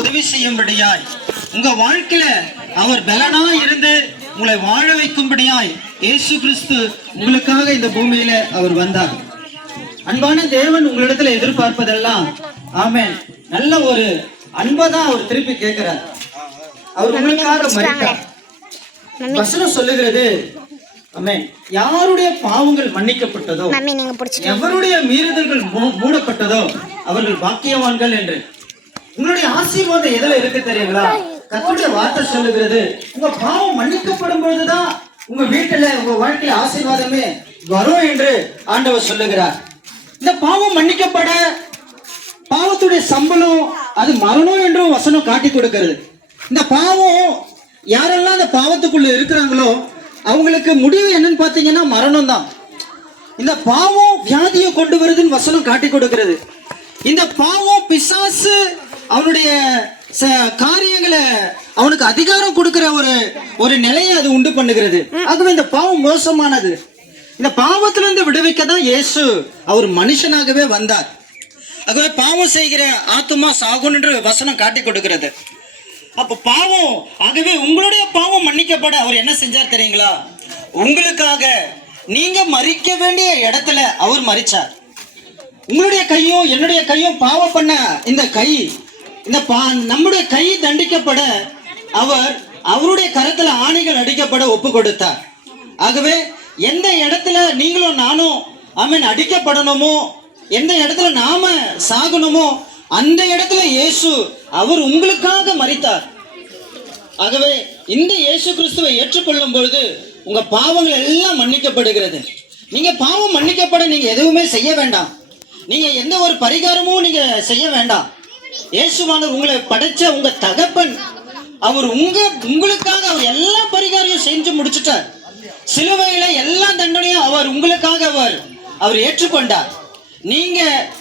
உதவி செய்யும்படியாய், உங்க வாழ்க்கையில அவர் பலனா இருந்து உங்களை வாழ வைக்கும்படியாய் இயேசு கிறிஸ்து உங்களுக்காக இந்த பூமியில அவர் வந்தார். அன்பான தேவன் உங்களிடத்துல எதிர்பார்ப்பதெல்லாம் ஆமென் நல்ல ஒரு அன்பதான் அவர் திருப்பி கேட்கிறார். அவர் உங்களுக்காக மரித்தார். வசனம் சொல்லுகிறது ஆமென், யாருடைய பாவங்கள் மன்னிக்கப்பட்டதோ, எவருடைய மீறுதல்கள் மூடப்பட்டதோ அவர்கள் பாக்கியவான்கள் என்று. உங்களுடைய ஆசீர்வாதம் எதுல இருக்கு தெரியுங்களா? கர்த்தருடைய வார்த்தை சொல்லுகிறது, உங்க பாவம் மன்னிக்கப்படும் பொழுதுதான் உங்க வீட்டுல உங்க வாழ்க்கையில ஆசீர்வாதமே வரும் என்று ஆண்டவர் சொல்லுகிறார். இந்த பாவம் மன்னிக்கப்பட பாவத்துடைய சம்பளம் அது மரணம் என்றும் வசனம் காட்டி கொடுக்கிறது. இந்த பாவம் யாரெல்லாம் இந்த பாவத்துக்குள்ள இருக்கிறாங்களோ அவங்களுக்கு முடிவு என்னன்னு பாத்தீங்கன்னா மரணம் தான். இந்த பாவம் வியாதியை கொண்டு வருதுன்னு வசனம் காட்டி கொடுக்கிறது. இந்த பாவம் பிசாசு அவனுடைய காரியங்களை அவனுக்கு அதிகாரம் கொடுக்கிற ஒரு நிலையை அது உண்டு பண்ணுகிறது. ஆகவே இந்த பாவம் மோசமானது. இந்த பாவத்திலிருந்து விடுவிக்க தான் இயேசு அவர் மனுஷனாகவே வந்தார். ஆகவே பாவம் செய்கிற ஆத்துமா சாகும் என்று வசனம் காட்டி கொடுக்கிறது. அப்ப பாவம், ஆகவே உங்களுடைய பாவம் மன்னிக்கப்பட அவர் என்ன செஞ்சார் தெரியுங்களா? உங்களுக்காக நீங்க மரிக்க வேண்டிய இடத்துல அவர் மரிச்சார். உங்களுடைய கையும் என்னுடைய கையும் பாவம் பண்ண இந்த கை, இந்த நம்முடைய கை தண்டிக்கப்பட அவர் அவருடைய கரத்துல ஆணைகள் அடிக்கப்பட ஒப்பு கொடுத்தார். ஆகவே எந்த இடத்துல நீங்களும் நானும் ஆமென் அடிக்கப்படணுமோ, எந்த இடத்துல நாம சாகணுமோ அந்த இடத்துல இயேசு அவர் உங்களுக்காக மரித்தார். ஆகவே இந்த இயேசு கிறிஸ்துவை ஏற்றுக்கொள்ளும் பொழுது உங்க பாவங்கள் எல்லாம் மன்னிக்கப்படுகிறது. நீங்க பாவம் மன்னிக்கப்பட நீங்க எதுவுமே செய்ய வேண்டாம். நீங்க எந்த ஒரு பரிகாரமும் நீங்க செய்ய வேண்டாம். இயேசுவானவர் உங்களை படைச்ச உங்க தகப்பன் அவர் உங்களுக்காக அவர் எல்லா பரிகாரமும் செஞ்சு முடிச்சுட்டார். சிலுவையில எல்லா தண்டனையும் அவர் உங்களுக்காக அவர் ஏற்றுக்கொண்டார்.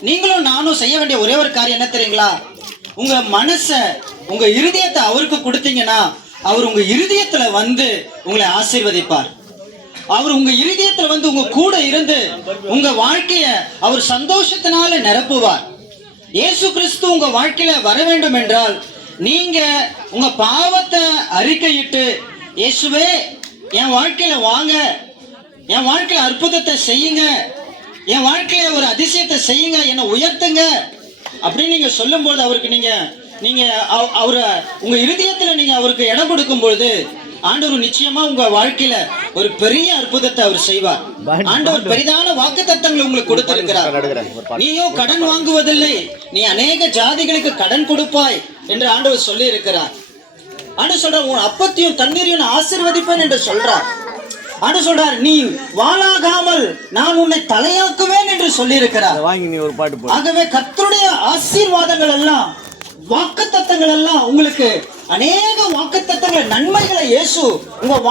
நீங்களும் நானும் செய்ய வேண்டிய ஒரே ஒரு காரியம் என்ன தெரியுங்களா? உங்க மனச உங்க இருதயத்தை அவருக்கு கொடுத்தீங்கன்னா அவர் உங்க இருதயத்துல வந்து உங்களை ஆசீர்வதிப்பார். அவர் உங்க இருதயத்துல வந்து உங்க கூட இருந்து உங்க வாழ்க்கைய அவர் சந்தோஷத்தினால நிரப்புவார். இயேசு கிறிஸ்து உங்க வாழ்க்கையில வர வேண்டும் என்றால் நீங்க உங்க பாவத்தை அறிக்கையிட்டு, இயேசுவே என் வாழ்க்கையில வாங்க, என் வாழ்க்கையில அற்புதத்தை செய்யுங்க, என் வாழ்க்கையில ஒரு அதிசயத்தை செய்யுங்க, என்னை உயர்த்துங்க அப்படின்னு நீங்க சொல்லும் போது அவருக்கு நீங்க அவரை உங்க இருதயத்துல நீங்க அவருக்கு இடம் கொடுக்கும் பொழுது ஆண்டவர் நிச்சயமா உங்க வாழ்க்கையில ஒரு பெரிய அற்புதத்தை அவர் செய்வார். ஆண்டவர் பெரிதான வாக்குத்தத்தங்களை உங்களுக்கு கொடுத்திருக்கிறார். நீயோ கடன் வாங்குவதில்லை, நீ அநேக ஜாதிகளுக்கு கடன் கொடுப்பாய் என்று ஆண்டவர் சொல்லி இருக்கிறார். ஆண்டவர் சொல்றார், உன் அப்பத்தையும் தண்ணீரையும் ஆசீர்வதிப்பேன் என்று சொல்றார். ஆண்டவர் சொல்றார், நீ வாளாகாமல் நான் உன்னை தலையாக்குவேன் என்று சொல்லி இருக்கிறார். ஆகவே கர்த்தருடைய ஆசீர்வாதங்கள் எல்லாம் வாக்குத்தத்தங்கள் எல்லாம் உங்களுக்கு அநேக வாக்குத்தத்தங்கள் நன்மைகளை இயேசு உங்க